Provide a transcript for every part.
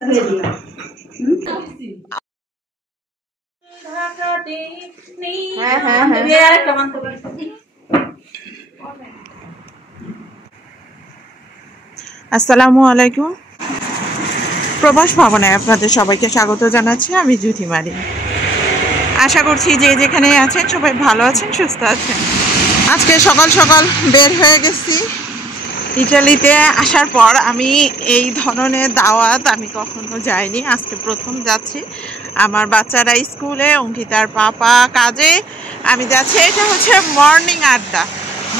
আসসালামু আলাইকুম। প্রবাস ভবনে আপনাদের সবাইকে স্বাগত জানাচ্ছি। আমি জুথি মারি। আশা করছি যে যেখানে আছেন সবাই ভালো আছেন, সুস্থ আছেন। আজকে সকাল সকাল বের হয়ে গেছি। ইটালিতে আসার পর আমি এই ধরনের দাওয়াত আমি কখনো যাইনি, আজকে প্রথম যাচ্ছি। আমার বাচ্চারা স্কুলে, অঙ্কিতার পাপা কাজে, আমি যাচ্ছি। এটা হচ্ছে মর্নিং আড্ডা,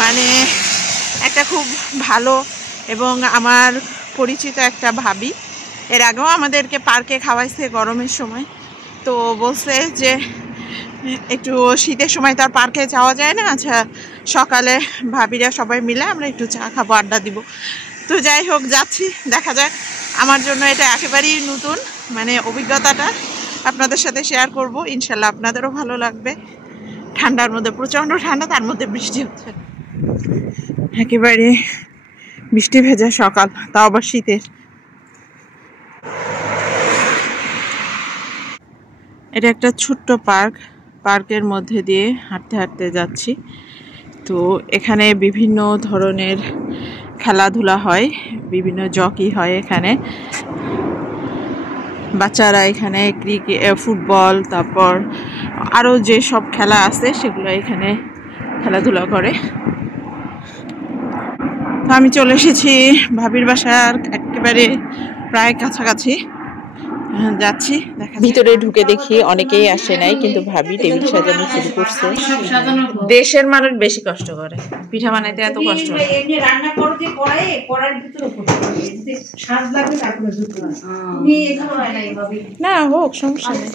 মানে একটা খুব ভালো এবং আমার পরিচিত একটা ভাবি। এর আগেও আমাদেরকে পার্কে খাওয়াইছে গরমের সময়। তো বলছে যে একটু শীতের সময় তো আর পার্কে যাওয়া যায় না, আচ্ছা সকালে ভাবিরা সবাই মিলে আমরা একটু চা খাবো, আড্ডা দিব। তো যাই হোক, যাচ্ছি, দেখা যাক। আমার জন্য এটা একেবারেই নতুন, মানে অভিজ্ঞতাটা আপনাদের সাথে শেয়ার করব। ইনশাল্লাহ আপনাদেরও ভালো লাগবে। ঠান্ডার মধ্যে, প্রচণ্ড ঠান্ডা, তার মধ্যে বৃষ্টি হচ্ছে, একেবারে বৃষ্টি ভেজা সকাল, তাও আবার শীতের। এটা একটা ছোট্ট পার্ক, পার্কের মধ্যে দিয়ে হাঁটতে হাঁটতে যাচ্ছি। তো এখানে বিভিন্ন ধরনের খেলাধুলা হয়, বিভিন্ন জকি হয় এখানে। বাচ্চারা এখানে ক্রিকেট, ফুটবল, তারপর আরও যে সব খেলা আছে সেগুলো এখানে খেলাধুলা করে। তো আমি চলে এসেছি ভাবির বাসার একেবারে প্রায় কাছাকাছি যাচ্ছি। ভিতরে ঢুকে দেখি অনেকেই আসে নাই, কিন্তু ভাবি টেবিল সাজানো শুরু করছে। দেশের মানুষ বেশি কষ্ট করে, পিঠা বানাইতে এত কষ্ট হয় না। হোক, সমস্যা নেই।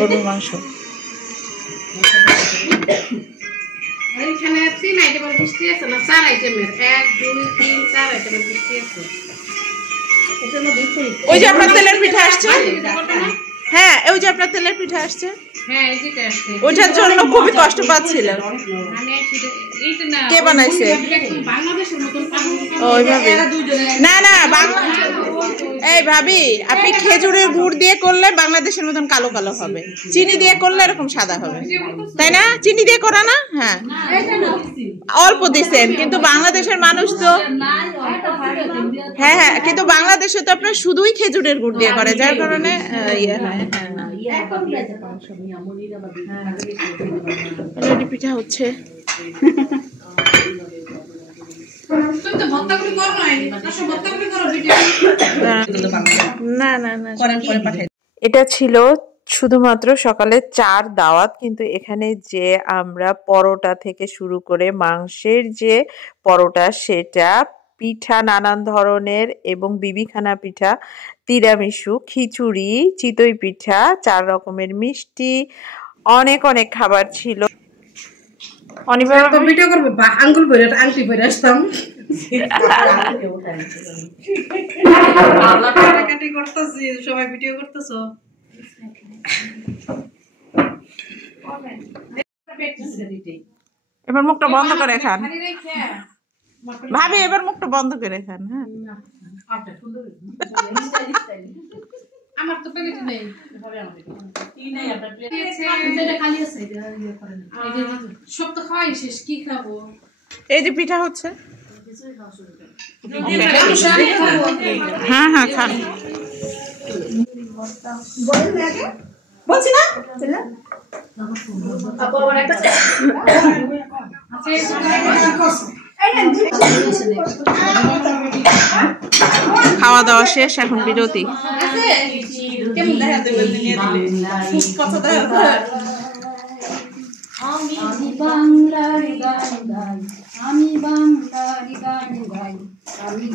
গরুর মাংস এখানে 3 আইটেমের মিষ্টি আছে না, 4 আইটেমের, 1 2 3 4 আইটেমের মিষ্টি আছে। এটা না বিপরীত। ওই যে আপনার তেলের পিঠা আসছে, হ্যাঁ ওই যে আপনার তেলের পিঠা আসছে, হ্যাঁ এই যেটা আসছে, ওইটার জন্য খুবই কষ্ট পাচ্ছিলাম। মানে এইটা না, কে বানাইছে? বাংলাদেশের মতন ওইভাবে না না। এই ভাবি, আপনি খেজুরের গুড় দিয়ে করলে বাংলাদেশের মতন কালো কালো হবে, চিনি দিয়ে করলে এরকম সাদা হবে, তাই না? চিনি দিয়ে করা না? হ্যাঁ, অল্প দিচ্ছেন, কিন্তু বাংলাদেশের মানুষ তো, হ্যাঁ হ্যাঁ, কিন্তু বাংলাদেশে তো আপনার শুধুই খেজুরের গুড় দিয়ে করে, যার কারণে ইয়ে হয়। রেডি পিঠা হচ্ছে। না না না, এটা ছিল শুধুমাত্র সকালে চার দাওয়াত, কিন্তু এখানে যে আমরা পরোটা থেকে শুরু করে মাংসের যে পরোটা, সেটা, পিঠা নানান ধরনের এবং বিবিখানা পিঠা, তিরামিসু, খিচুড়ি, চিতই পিঠা, 4 রকমের মিষ্টি, অনেক অনেক খাবার ছিল। অনিবার তো ভিডিও করবে, আঙ্গুল পরে আংটি পরে আসতাম, আল্লাহ কাটাকাটি করতেছি, সবাই ভিডিও করতেছো। এবার মুখটা বন্ধ করে খান ভাবি, এবার মুখটা বন্ধ করে খান। হ্যাঁ, আমার তো প্লেট নেই, সব তো খাওয়াই শেষ, কি খাবো? এই যে পিঠা হচ্ছে, হ্যাঁ হ্যাঁ খান। বলছি না খাওয়া দাওয়া শেষ, এখন বিরতি। আমি বাংলার গান গাই, আমি বাংলার গান গাই, আমি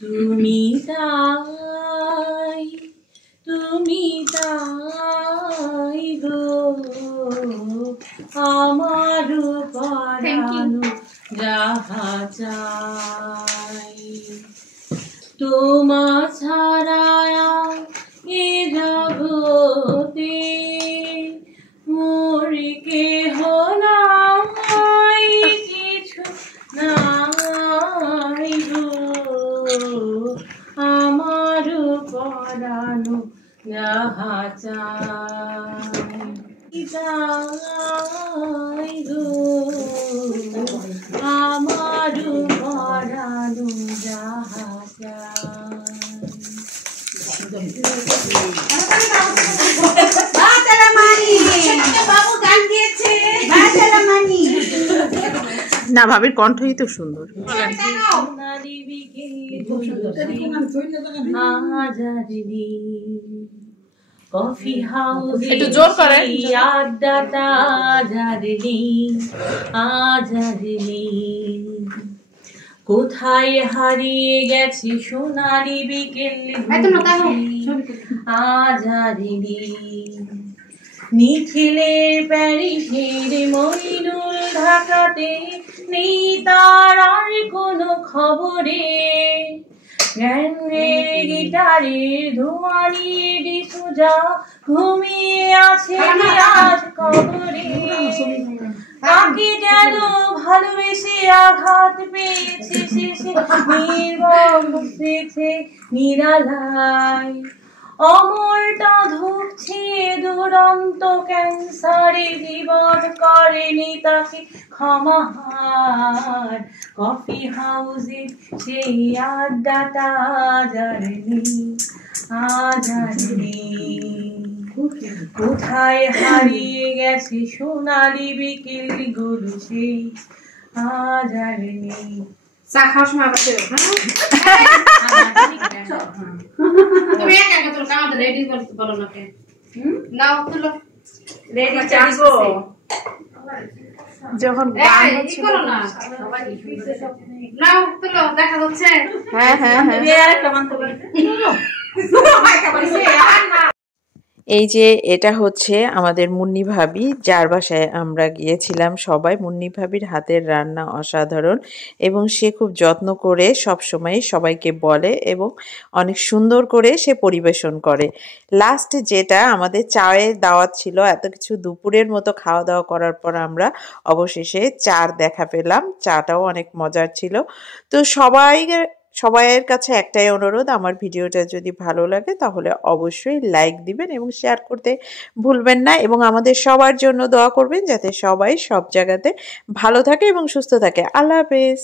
তুমি তাই, তুমি তাই গো আমার পরানো যাহা চাই, তোমা ছাড়া এ জগতে মোর কেহ চাই গো আমার পরানো যাহা না ভাবির কণ্ঠই তো সুন্দর। কফি হাউস একটু জোর করে আড্ডাটা আজারিনি কোথায় হারিয়ে গেছে সোনালি বিকেল আজারিনি নিখিলের প্যারিসের মইনুল ঢাকাতে নেই তার আর কোনো খবরে গ্যান্ডের গিটারের ধোঁয়া নিয়ে ডিসুজা ঘুমিয়ে আছে আজ কবরে তাকে যেন ভালোবেসে আঘাত পেয়েছে শেষে নির্মম সেছে নিরালায় অমরটা ধুকছে দুরন্ত ক্যান্সারে জীবন করেনি তাকে ক্ষমাহার কফি হাউসে সেই আড্ডাটা আজারেনি কোথায় হারিয়ে গেছে সোনালি বিকেল গুলো সেই আজারেনি চা খাওয়ার সময় আবার তুমি একা একা তোর কামাতে রেডি করতে পারো না কে নাও তুলো রেডি চাইবো যখন গান হচ্ছে করো না নাও তুলো দেখা যাচ্ছে হ্যাঁ হ্যাঁ হ্যাঁ আরেকটা মানতে পারি এই যে এটা হচ্ছে আমাদের মুন্নি ভাবি, যার বাসায় আমরা গিয়েছিলাম সবাই। মুন্নি ভাবির হাতের রান্না অসাধারণ এবং সে খুব যত্ন করে সবসময় সবাইকে বলে এবং অনেক সুন্দর করে সে পরিবেশন করে। লাস্ট যেটা আমাদের চায়ের দাওয়াত ছিল, এত কিছু দুপুরের মতো খাওয়া দাওয়া করার পর আমরা অবশেষে চার দেখা পেলাম। চাটাও অনেক মজার ছিল। তো সবাইয়ের কাছে একটাই অনুরোধ, আমার ভিডিওটা যদি ভালো লাগে তাহলে অবশ্যই লাইক দিবেন এবং শেয়ার করতে ভুলবেন না এবং আমাদের সবার জন্য দোয়া করবেন যাতে সবাই সব জায়গাতে ভালো থাকে এবং সুস্থ থাকে। আল্লাহ হাফেজ।